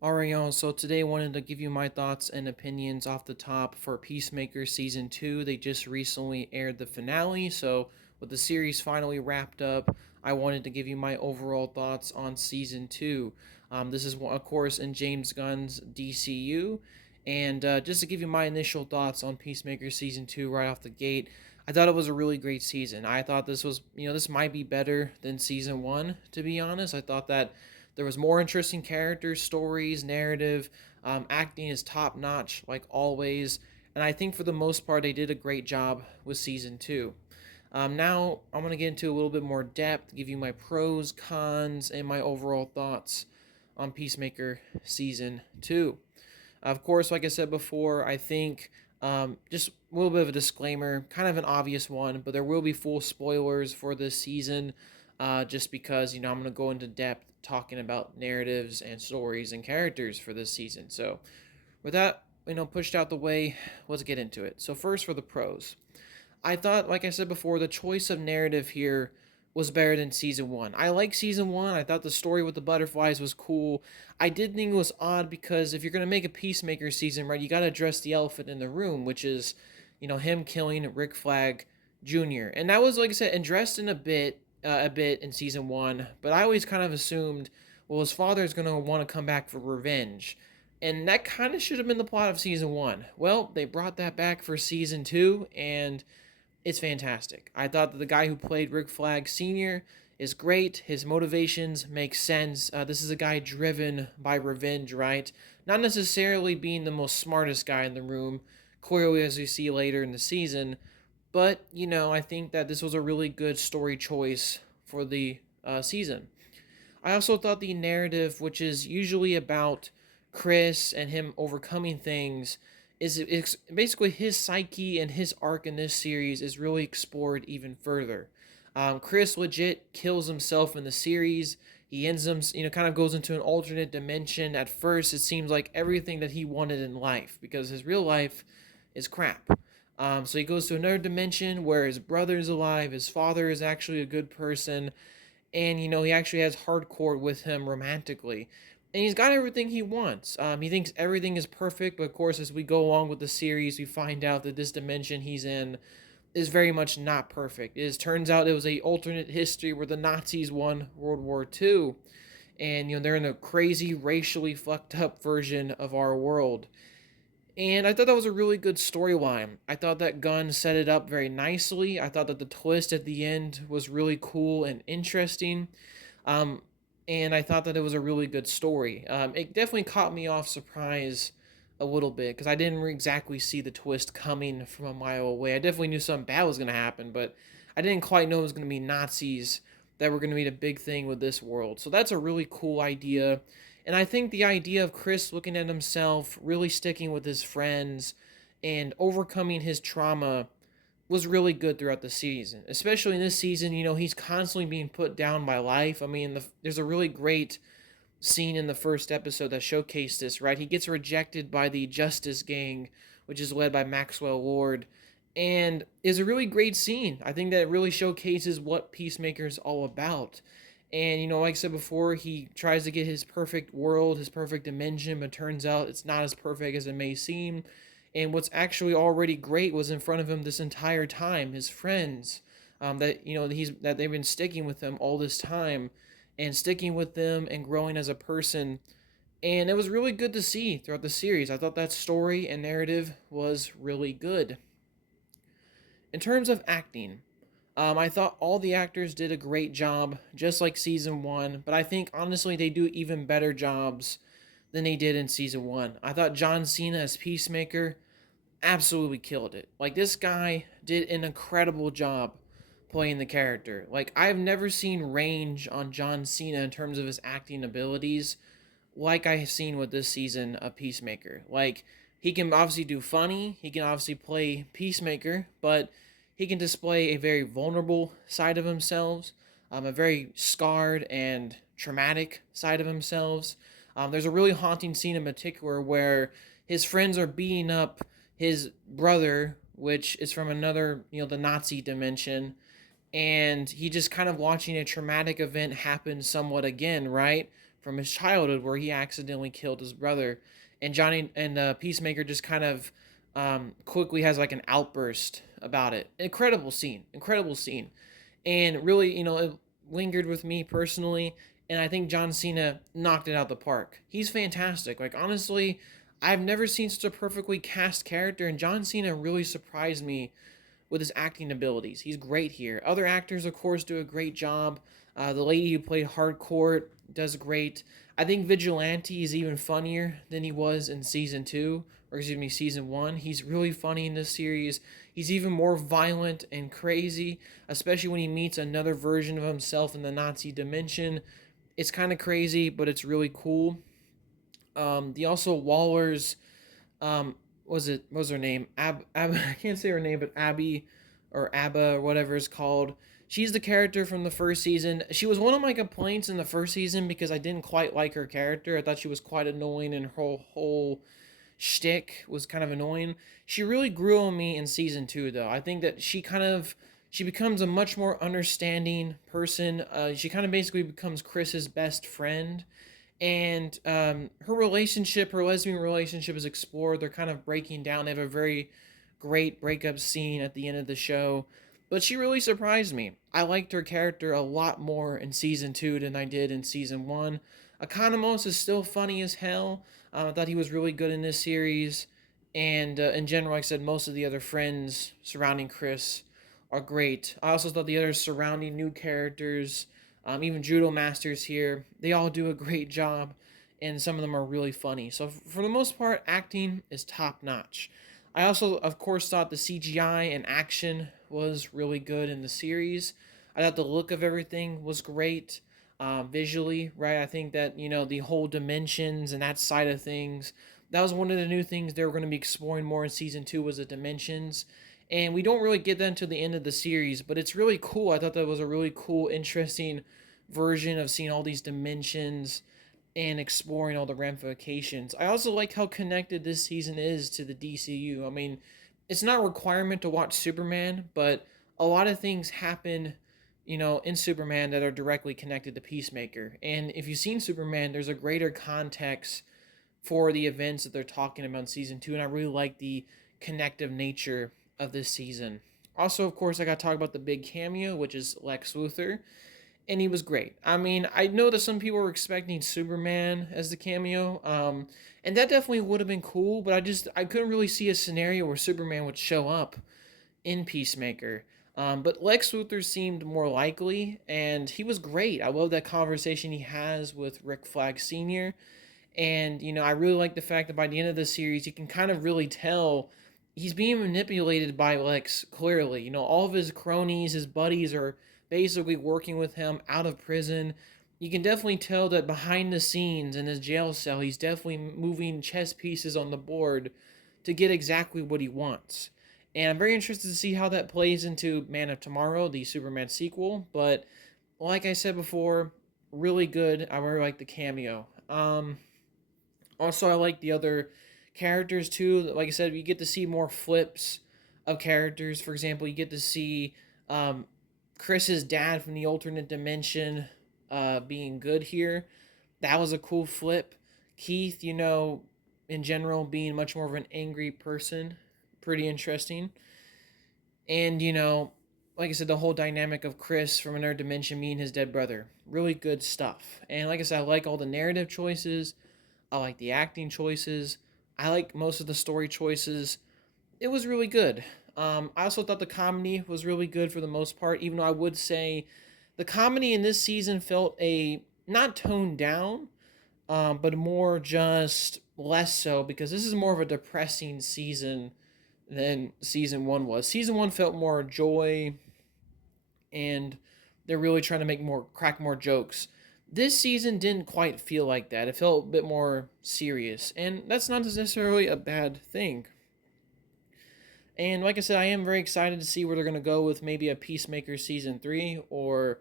Alright, y'all. So today I wanted to give you my thoughts and opinions off the top for Peacemaker Season 2. They just recently aired the finale, so with the series finally wrapped up, I wanted to give you my overall thoughts on Season 2. This is, of course, in James Gunn's DCU, and just to give you my initial thoughts on Peacemaker Season 2 right off the gate, I thought it was a really great season. I thought this was, this might be better than Season 1, to be honest. I thought that there was more interesting characters, stories, narrative. Acting is top notch, like always. And I think for the most part, they did a great job with season two. Now, I'm going to get into a little bit more depth, give you my pros, cons, and my overall thoughts on Peacemaker season two. Of course, like I said before, I think just a little bit of a disclaimer, kind of an obvious one, but there will be full spoilers for this season, just because I'm going to go into depth talking about narratives and stories and characters for this season. So, with that pushed out the way, let's get into it. So first, for the pros, I thought, like I said before, the choice of narrative here was better than season one. I like season one. I thought the story with the butterflies was cool. I did think it was odd because if you're gonna make a Peacemaker season, right, you gotta address the elephant in the room, which is, him killing Rick Flag Jr. And that was, like I said, addressed in a bit in season one. But I always kind of assumed, well, his father is gonna want to come back for revenge. And that kind of should have been the plot of season one. Well, they brought that back for season two, and it's fantastic. I thought that the guy who played Rick Flag Sr. is great. His motivations make sense. This is a guy driven by revenge, right? Not necessarily being the most smartest guy in the room, clearly, as we see later in the season. But, I think that this was a really good story choice for the season. I also thought the narrative, which is usually about Chris and him overcoming things, is basically his psyche and his arc in this series is really explored even further. Chris legit kills himself in the series. He ends him, kind of goes into an alternate dimension. At first, it seems like everything that he wanted in life because his real life is crap. So he goes to another dimension where his brother is alive, his father is actually a good person, and he actually has hardcore with him romantically, and he's got everything he wants. He thinks everything is perfect, but of course, as we go along with the series, we find out that this dimension he's in is very much not perfect. Turns out it was a alternate history where the Nazis won World War II, and they're in a crazy racially fucked up version of our world. And I thought that was a really good storyline. I thought that Gunn set it up very nicely. I thought that the twist at the end was really cool and interesting. Um, and I thought that it was a really good story. It definitely caught me off surprise a little bit because I didn't exactly see the twist coming from a mile away. I definitely knew something bad was going to happen, but I didn't quite know it was going to be Nazis that were going to be the big thing with this world. So that's a really cool idea. And I think the idea of Chris looking at himself, really sticking with his friends, and overcoming his trauma was really good throughout the season. Especially in this season, he's constantly being put down by life. I mean, there's a really great scene in the first episode that showcased this, right? He gets rejected by the Justice Gang, which is led by Maxwell Lord, and is a really great scene. I think that it really showcases what Peacemaker's all about. And like I said before, he tries to get his perfect world, his perfect dimension, but turns out it's not as perfect as it may seem. And what's actually already great was in front of him this entire time. His friends, that they've been sticking with him all this time, and sticking with them and growing as a person. And it was really good to see throughout the series. I thought that story and narrative was really good. In terms of acting, I thought all the actors did a great job, just like season one, but I think honestly they do even better jobs than they did in season one. I thought John Cena as Peacemaker absolutely killed it. Like, this guy did an incredible job playing the character. Like, I've never seen range on John Cena in terms of his acting abilities like I have seen with this season of Peacemaker. Like, he can obviously do funny, he can obviously play Peacemaker, but he can display a very vulnerable side of himself, a very scarred and traumatic side of himself. There's a really haunting scene in particular where his friends are beating up his brother, which is from another, the Nazi dimension, and he just kind of watching a traumatic event happen somewhat again, right? from his childhood where he accidentally killed his brother, and Johnny and Peacemaker just kind of quickly has like an outburst about it. Incredible scene, and really, it lingered with me personally. And I think John Cena knocked it out the park. He's fantastic. Like, honestly, I've never seen such a perfectly cast character, and John Cena really surprised me with his acting abilities. He's great here. Other actors, of course, do a great job. The lady who played Hardcore does great. I think Vigilante is even funnier than he was in season two, or excuse me, season one. He's really funny in this series. He's even more violent and crazy, especially when he meets another version of himself in the Nazi dimension. It's kind of crazy, but it's really cool. The also Waller's um what was her name? I can't say her name, but Abby or Abba or whatever it's called. She's the character from the first season. She was one of my complaints in the first season because I didn't quite like her character. I thought she was quite annoying, and her whole shtick was kind of annoying. She really grew on me in season two, though. I think that she becomes a much more understanding person. She kind of basically becomes Chris's best friend, and her lesbian relationship is explored. They're kind of breaking down. They have a very great breakup scene at the end of the show, but she really surprised me. I liked her character a lot more in season two than I did in season one. Economos is still funny as hell. I thought he was really good in this series, and in general, like I said, most of the other friends surrounding Chris are great. I also thought the other surrounding new characters, even Judo Masters here, they all do a great job, and some of them are really funny. So for the most part, acting is top notch. I also, of course, thought the CGI and action was really good in the series. I thought the look of everything was great, visually, right? I think that, the whole dimensions and that side of things, that was one of the new things they were going to be exploring more in season two, was the dimensions. And we don't really get that until the end of the series, but it's really cool. I thought that was a really cool, interesting version of seeing all these dimensions and exploring all the ramifications. I also like how connected this season is to the DCU. I mean, it's not a requirement to watch Superman, but a lot of things happen, in Superman that are directly connected to Peacemaker. And if you've seen Superman, there's a greater context for the events that they're talking about in season two, and I really like the connective nature of this season. Also, of course, I got to talk about the big cameo, which is Lex Luthor, and he was great. I mean, I know that some people were expecting Superman as the cameo, and that definitely would have been cool, but I couldn't really see a scenario where Superman would show up in Peacemaker. But Lex Luthor seemed more likely, and he was great. I love that conversation he has with Rick Flag Sr. And, I really like the fact that by the end of the series, you can kind of really tell he's being manipulated by Lex, clearly. All of his cronies, his buddies are basically working with him out of prison. You can definitely tell that behind the scenes in his jail cell, he's definitely moving chess pieces on the board to get exactly what he wants. And I'm very interested to see how that plays into Man of Tomorrow, the Superman sequel. But like I said before, really good. I really like the cameo. Also, I like the other characters too. Like I said, you get to see more flips of characters. For example, you get to see um, Chris's dad from the alternate dimension being good here. That was a cool flip. Keith, in general, being much more of an angry person. Pretty interesting. And, like I said, the whole dynamic of Chris from another dimension meeting his dead brother. Really good stuff. And like I said, I like all the narrative choices. I like the acting choices. I like most of the story choices. It was really good. I also thought the comedy was really good for the most part, even though I would say the comedy in this season felt not toned down, but more just less so, because this is more of a depressing season than season one was. Season one felt more joy, and they're really trying to crack more jokes. This season didn't quite feel like that. It felt a bit more serious, and that's not necessarily a bad thing. And like I said, I am very excited to see where they're going to go with maybe a Peacemaker season 3, or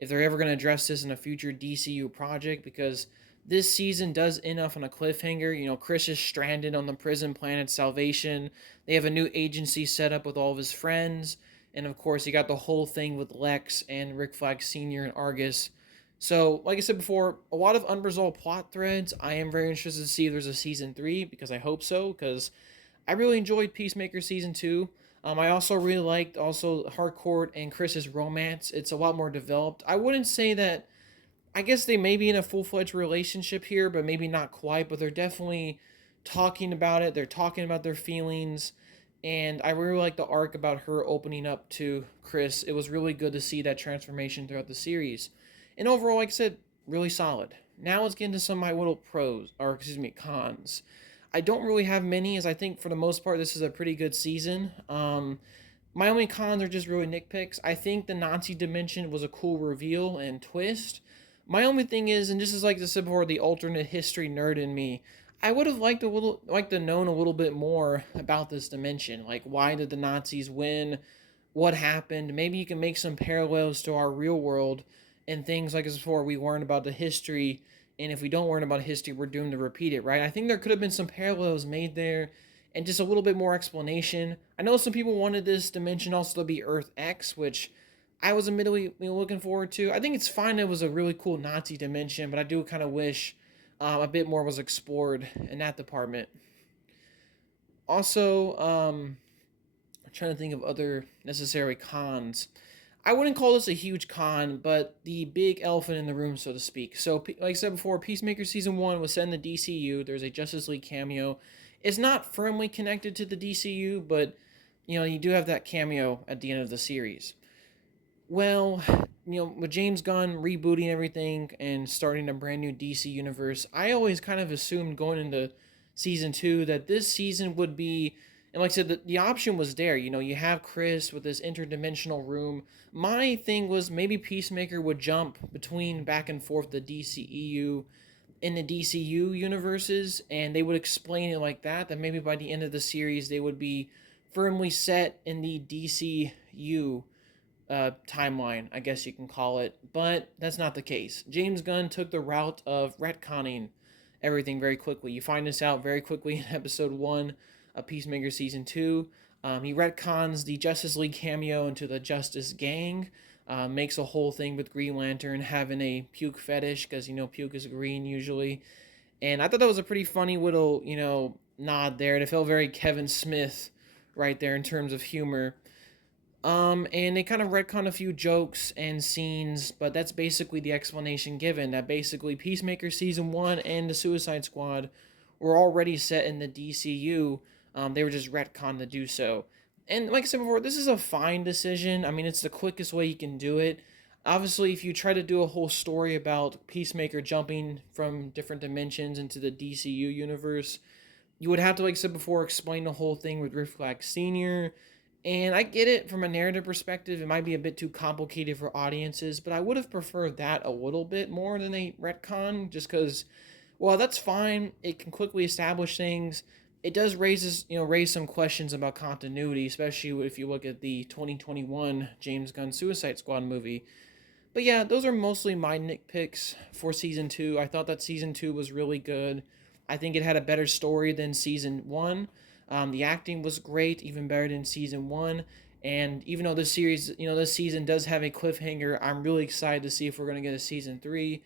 if they're ever going to address this in a future DCU project, because this season does end off on a cliffhanger. Chris is stranded on the prison planet Salvation. They have a new agency set up with all of his friends. And of course, you got the whole thing with Lex and Rick Flag Sr. and Argus. So, like I said before, a lot of unresolved plot threads. I am very interested to see if there's a season three because I hope so. Because I really enjoyed Peacemaker season two. I also really liked also Harcourt and Chris's romance. It's a lot more developed. I wouldn't say that. I guess they may be in a full fledged relationship here, but maybe not quite. But they're definitely talking about it. They're talking about their feelings, and I really like the arc about her opening up to Chris. It was really good to see that transformation throughout the series, and overall, like I said, really solid. Now let's get into some of my little pros, or excuse me, cons. I don't really have many, as I think for the most part this is a pretty good season. My only cons are just really nitpicks. I think the Nazi dimension was a cool reveal and twist. My only thing is, and this is like I said before, the alternate history nerd in me. I would have liked to known a little bit more about this dimension. Like, why did the Nazis win? What happened? Maybe you can make some parallels to our real world and things like as before. We learn about the history, and if we don't learn about history, we're doomed to repeat it, right? I think there could have been some parallels made there, and just a little bit more explanation. I know some people wanted this dimension also to be Earth X, which I was admittedly looking forward to. I think it's fine. It was a really cool Nazi dimension, but I do kind of wish a bit more was explored in that department. Also, I'm trying to think of other necessary cons. I wouldn't call this a huge con, but the big elephant in the room, so to speak. So, like I said before, Peacemaker season one was set in the DCU. There's a Justice League cameo. It's not firmly connected to the DCU, but you do have that cameo at the end of the series. Well, with James Gunn rebooting everything and starting a brand new DC universe, I always kind of assumed going into season two that this season would be, and like I said, the option was there. You have Chris with this interdimensional room. My thing was maybe Peacemaker would jump between back and forth the DCEU in the DCU universes, and they would explain it like that. That maybe by the end of the series, they would be firmly set in the DCU timeline, I guess you can call it, but that's not the case. James Gunn took the route of retconning everything very quickly. You find this out very quickly in episode 1 of Peacemaker season 2. He retcons the Justice League cameo into the Justice Gang, makes a whole thing with Green Lantern having a puke fetish because puke is green usually, and I thought that was a pretty funny little nod there, and it felt very Kevin Smith right there in terms of humor. And they kind of retcon a few jokes and scenes, but that's basically the explanation given. That basically Peacemaker season 1 and the Suicide Squad were already set in the DCU. They were just retconned to do so. And like I said before, this is a fine decision. I mean, it's the quickest way you can do it. Obviously, if you try to do a whole story about Peacemaker jumping from different dimensions into the DCU universe, you would have to, like I said before, explain the whole thing with Rick Flag Sr., and I get it from a narrative perspective, it might be a bit too complicated for audiences, but I would have preferred that a little bit more than a retcon, just because, well, that's fine. It can quickly establish things. It does raise some questions about continuity, especially if you look at the 2021 James Gunn Suicide Squad movie. But yeah, those are mostly my nitpicks for season two. I thought that season two was really good. I think it had a better story than season one. The acting was great, even better than season one. And even though this series, this season does have a cliffhanger, I'm really excited to see if we're going to get a season three.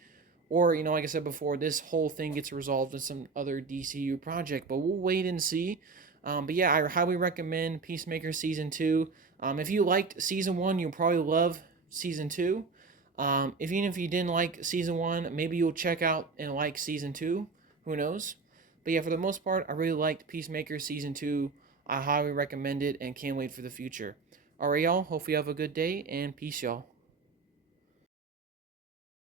Or, like I said before, this whole thing gets resolved in some other DCU project. But we'll wait and see. But yeah, I highly recommend Peacemaker season two. If you liked season one, you'll probably love season two. Even if you didn't like season one, maybe you'll check out and like season two. Who knows? But yeah, for the most part, I really liked Peacemaker season two. I highly recommend it and can't wait for the future. Alright, y'all. Hopefully you have a good day and peace, y'all.